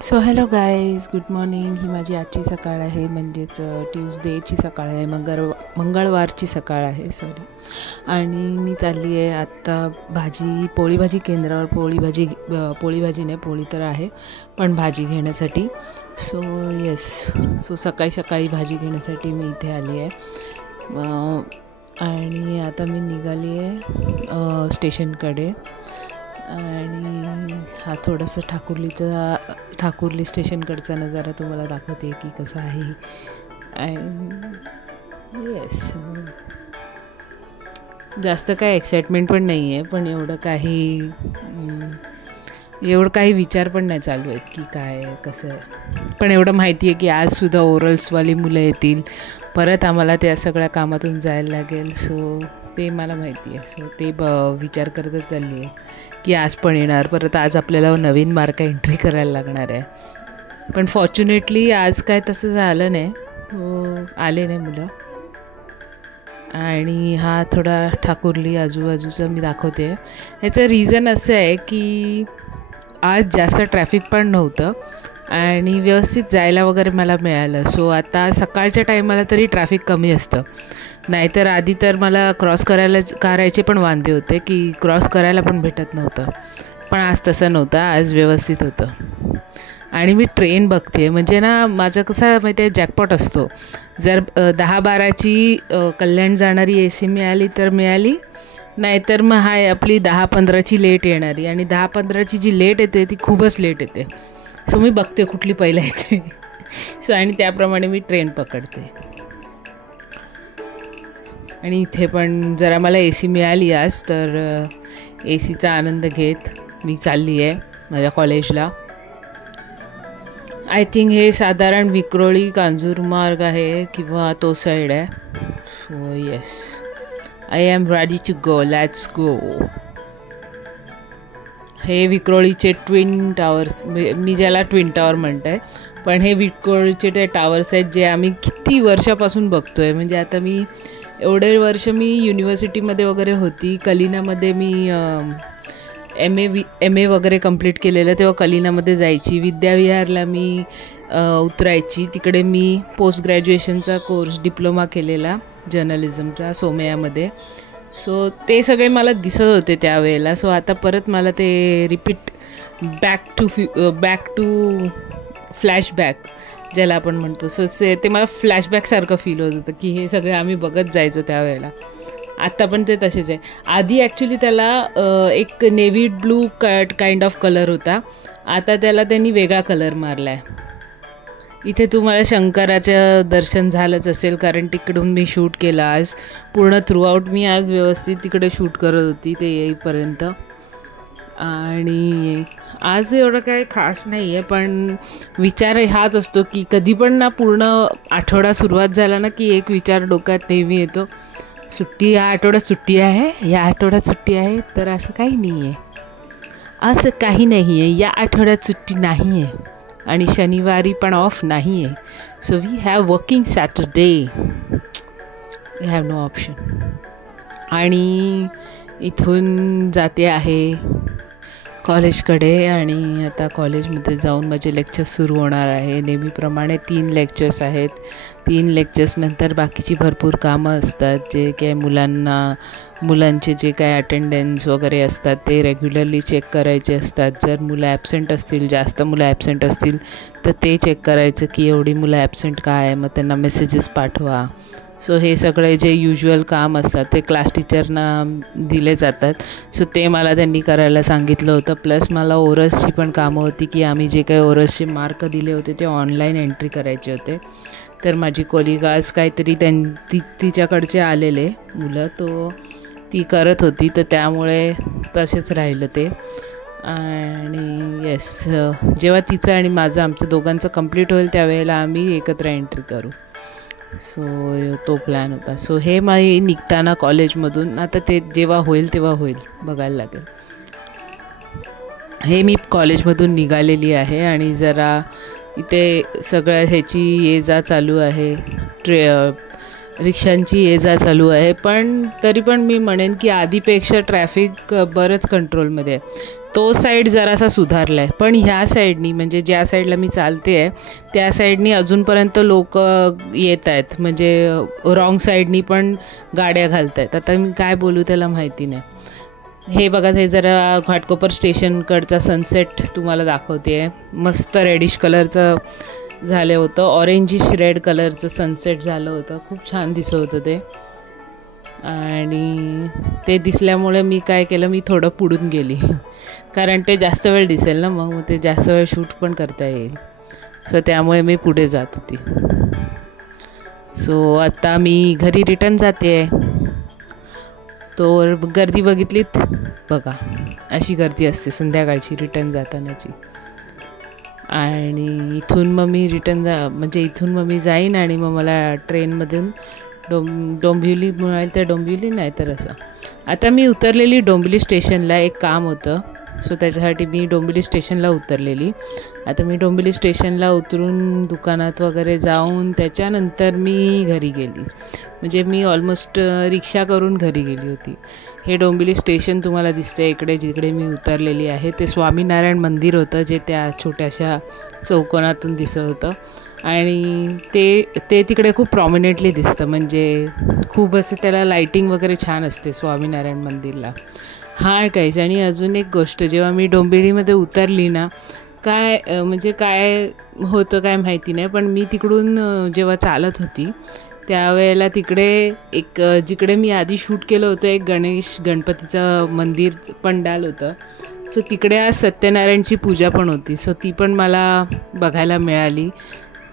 So hello guys, good morning. ही माझी आजची सकाळ आहे, म्हणजेच ट्यूजडेची सकाळ आहे, मंगळवारची सकाळ आहे सॉरी. आणि मी चालली आहे आत्ता पोळी भाजी केंद्रावर. पोळी भाजी नाही, पोळी तर आहे पण भाजी घेण्यासाठी. सो सकाळी सकाळी भाजी घेण्यासाठी मी इथे आली आहे. आणि आता मी निघाली आहे स्टेशनकडे. आणि हा थोडासा ठाकुर्ली स्टेशनकडचा नजारा तुम्हाला दाखवते की कसा आहे. येस, जास्त काय एक्साइटमेंट पण नाही आहे, पण एवढं काही विचार पण नाही चालू आहेत की काय कसं आहे. पण एवढं माहिती आहे की आजसुद्धा ओरल्सवाली मुलं येतील, परत आम्हाला त्या सगळ्या कामातून जायला लागेल. सो ते मला माहिती आहे. सो ते विचार करतच चालली आहे की आज पण येणार, परत आज आपल्याला नवीन मार्क एंट्री करायला लागणार आहे. पण फॉर्च्युनेटली आज काय तसं झालं नाही, आले नाही मुलं. आणि हा थोडा ठाकुर्ली आजूबाजूचा मी दाखवते. ह्याचं रिझन असं आहे की आज जास्त ट्रॅफिक पण नव्हतं आणि व्यवस्थित जायला वगैरे मला मिळालं. सो आता सकाळच्या टायमाला तरी ट्रॅफिक कमी असतं, नाहीतर आधी तर मला करायचे पण वांदे होते की क्रॉस करायला पण भेटत नव्हतं. पण आज तसं नव्हतं, आज व्यवस्थित होतं. आणि मी ट्रेन बघते, म्हणजे ना माझं कसं माहिती आहे, जॅकपॉट असतो. जर 10-12ची कल्याण जाणारी AC मिळाली तर मिळाली, नाहीतर मग आपली 10-15ची लेट येणारी. आणि 10-15ची जी लेट येते ती खूपच लेट येते. सो मी बघते कुठली पहिला येते. आणि त्याप्रमाणे मी ट्रेन पकडते. आणि इथे पण जरा मला AC मिळाली आज, तर ACचा आनंद घेत मी चालली आहे माझ्या कॉलेजला. आय थिंक हे साधारण विक्रोळी कांजूरमार्ग आहे किंवा तो साईड आहे. So yes, I am ready to go, let's go. हे विक्रोळीचे ट्विन टावर्स, मी ज्याला ट्विन टावर म्हणत आहे, पण हे विक्रोळीचे ते टावर्स आहेत जे आम्ही किती वर्षापासून बघतो आहे. म्हणजे आता एवढे वर्ष मी युनिव्हर्सिटीमध्ये वगैरे होती, कलिनामध्ये मी एम ए वगैरे कंप्लीट केलेलं, तेव्हा कलिनामध्ये जायची. विद्याविहारला मी उतरायची, तिकडे मी पोस्ट ग्रॅज्युएशनचा कोर्स डिप्लोमा केलेला जर्नलिझमचा सोमयामध्ये. सो ते सगळे मला दिसत होते त्यावेळेला. सो आता परत मला ते रिपीट बॅक टू फ्लॅशबॅक ज्याला आपण म्हणतो. सो ते मला फ्लॅशबॅकसारखं फील होत होतं की हे सगळे आम्ही बघत जायचो त्यावेळेला. आत्ता पण ते तसेच आहे. आधी ॲक्च्युली त्याला एक navy blue kind of colour होता, आता त्याला त्यांनी वेगळा कलर मारला आहे. इथे तुम्हाला शंकराचं दर्शन झालंच असेल, कारण तिकडून मी शूट केलं आज. पूर्ण थ्रूआउट मी आज व्यवस्थित तिकडे शूट करत होती ते येईपर्यंत. आणि आज एवढं काही खास नाही आहे, पण विचार हाच असतो की कधी पण ना पूर्ण आठवडा सुरुवात झाला ना की एक विचार डोक्यात नेहमी येतो, या आठवड्यात सुट्टी आहे. तर असं काही नाही आहे, या आठवड्यात सुट्टी नाही आहे आणि शनिवारी पण ऑफ नाही आहे. So we have working Saturday, we have no option. आणि इथून जाते आहे कॉलेजकडे. आणि आता कॉलेजमध्ये जाऊन माझे लेक्चर्स सुरू होणार आहे. नेहमीप्रमाणे 3 लेक्चर्स आहेत. 3 लेक्चर्सनंतर बाकीची भरपूर कामं असतात, जे काय मुलांचे जे काय अटेंडन्स वगैरे असतात ते रेग्युलरली चेक करायचे असतात. जर मुलं जास्त मुलं ॲबसेंट असतील तर ते चेक करायचं की एवढी मुलं ॲबसेंट का आहे, मग त्यांना मेसेजेस पाठवा. सो हे सगळे जे युज्युअल काम असतात ते क्लास टीचरना दिले जातात. सो ते मला त्यांनी करायला सांगितलं होतं. प्लस मला ओरल्सची पण कामं होती की आम्ही जे काही ओरल्सचे मार्क दिले होते ते ऑनलाईन एंट्री करायचे होते. तर माझी कोलिग आज काहीतरी तिच्याकडचे आलेले मुलं ती करत होती, तर त्यामुळे तसेच राहिलं ते. आणि येस, जेव्हा तिचं आणि आमचं दोघांचं कंप्लीट होईल त्यावेळेला आम्ही एकत्र एंट्री करू. सो तो प्लॅन होता. सो हे माझी निघताना कॉलेजमधून, आता ते जेव्हा होईल तेव्हा होईल, बघायला लागेल. हे मी कॉलेजमधून निघालेली आहे आणि जरा इथे सगळ्या ह्याची ये जा चालू आहे. रिक्षांची ये जा चालू आहे, पण तरी पण मी म्हणेन की आधीपेक्षा ट्रॅफिक बरंच कंट्रोलमध्ये आहे. तो साईड जरासा सुधारला आहे, पण ह्या साईडनी म्हणजे ज्या साईडला मी चालते आहे त्या साईडनी अजूनपर्यंत लोक येत आहेत, म्हणजे रॉंग साईडनी पण गाड्या घालत आहेत. आता मी काय बोलू त्याला माहिती नाही. हे बघा, हे जरा घाटकोपर स्टेशनकडचा सनसेट तुम्हाला दाखवते आहे. मस्त रेडिश कलरचं झालं होतं, ऑरेंजिश रेड कलरचं सनसेट झालं होतं. खूप छान दिसत होतं ते. आणि ते दिसल्यामुळे मी काय केलं, मी थोडं पुढून गेली, कारण ते जास्त वेळ दिसेल ना, मग ते जास्त वेळ शूट पण करता येईल. सो त्यामुळे मी पुढे जात होती. सो आता मी घरी रिटर्न जाते आहे. तो गर्दी बघितलीत बघा, अशी गर्दी असते संध्याकाळची रिटर्न जातानाची. आणि इथून मग मी इथून मग मी जाईन आणि मग मला ट्रेनमधून डोंबिवली मिळाल तर डोंबिवली, नाही तर असं. आता मी उतरलेली डोंबिवली स्टेशनला, एक काम होतं सो त्याच्यासाठी मी डोंबिवली स्टेशनला उतरलेली. आता मी डोंबिवली स्टेशनला उतरून दुकानात वगैरे जाऊन त्याच्यानंतर मी घरी गेली. म्हणजे मी ऑलमोस्ट रिक्षा करून घरी गेली होती. हे डोंबिवली स्टेशन तुम्हाला दिसते इकडे, जिकडे मी उतरलेली आहे. ते स्वामीनारायण मंदिर होतं जे त्या छोट्याशा चौकोनातून दिसत होतं. आणि ते तिकडे खूप प्रॉमिनेंटली दिसतं, म्हणजे खूप असं त्याला लाईटिंग वगैरे छान असते स्वामीनारायण मंदिरला. हा काहीच. आणि अजून एक गोष्ट, जेव्हा मी डोंबिवलीमध्ये उतरली ना, काय होतं काय माहिती नाही, पण मी तिकडून जेव्हा चालत होती त्यावेळेला तिकडे एक जिकडे मी आधी शूट केलं होतं एक गणपतीचं मंदिर पंडाल होतं. सो तिकडे आज सत्यनारायणची पूजा पण होती. सो ती पण मला बघायला मिळाली.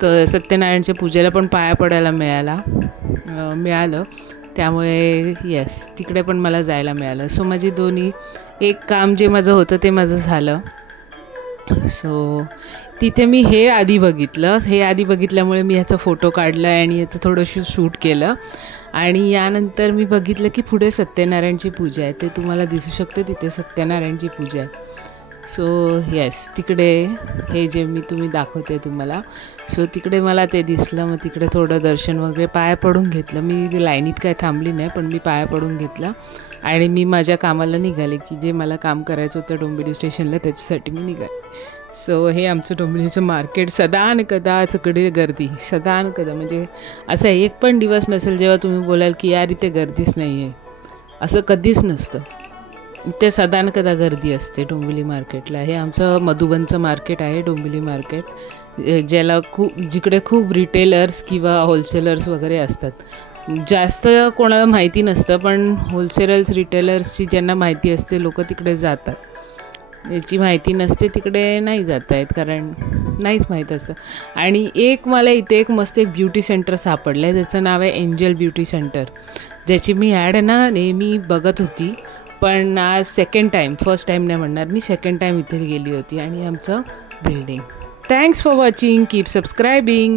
तर सत्यनारायणच्या पूजेला पण पाया पडायला मिळालं. त्यामुळे येस, तिकडे पण मला जायला मिळालं. सो माझी दोन्ही, एक काम जे माझं होतं ते माझं झालं. सो तिथे मी हे आधी बघितल्यामुळे मी ह्याचा फोटो काढला आणि याचं थोडंसं शूट केलं. आणि यानंतर मी बघितलं की पुढे सत्यनारायणची पूजा आहे. ते तुम्हाला दिसू शकते, तिथे सत्यनारायणची पूजा आहे. सो येस, तिकडे हे जे तुम्ही दाखवते तुम्हाला, सो तिकडे मला ते दिसलं. मग तिकडे थोडं दर्शन वगैरे पाया पडून घेतलं. मी लाईनीत काय थांबली नाही, पण मी पाया पडून घेतलं आणि मी माझ्या कामाला निघाले, की जे मला काम करायचं होतं डोंबिवली स्टेशनला त्याच्यासाठी मी निघाले. सो हे आमचं डोंबिवलीचं मार्केट. सदा न कदा सगळे गर्दी, सदा न कदा, म्हणजे असा एक पण दिवस नसेल जेव्हा तुम्ही बोलाल की यार इथे गर्दीच नाही आहे, असं कधीच नसतं. इथे सदा न कदा गर्दी असते डोंबिवली मार्केटला. हे आमचं मधुबनचं मार्केट आहे, डोंबिवली मार्केट, ज्याला जिकडे खूप रिटेलर्स किंवा होलसेलर्स वगैरे असतात. जास्त कोणाला माहिती नसतं, पण होलसेलर्स रिटेलर्सची ज्यांना माहिती असते लोक तिकडे जातात. याची माहिती नसते तिकडे नाही जात आहेत, कारण नाहीच माहीत असतं. आणि मला इथे एक मस्त एक ब्युटी सेंटर सापडलं आहे, ज्याचं नाव आहे एंजल ब्युटी सेंटर, ज्याची मी ॲड ना नेहमी बघत होती. पण आज फर्स्ट टाईम नाही म्हणणार मी, सेकंड टाईम इथे गेली होती. आणि आमचं building. Thanks for watching, keep सबस्क्रायबिंग.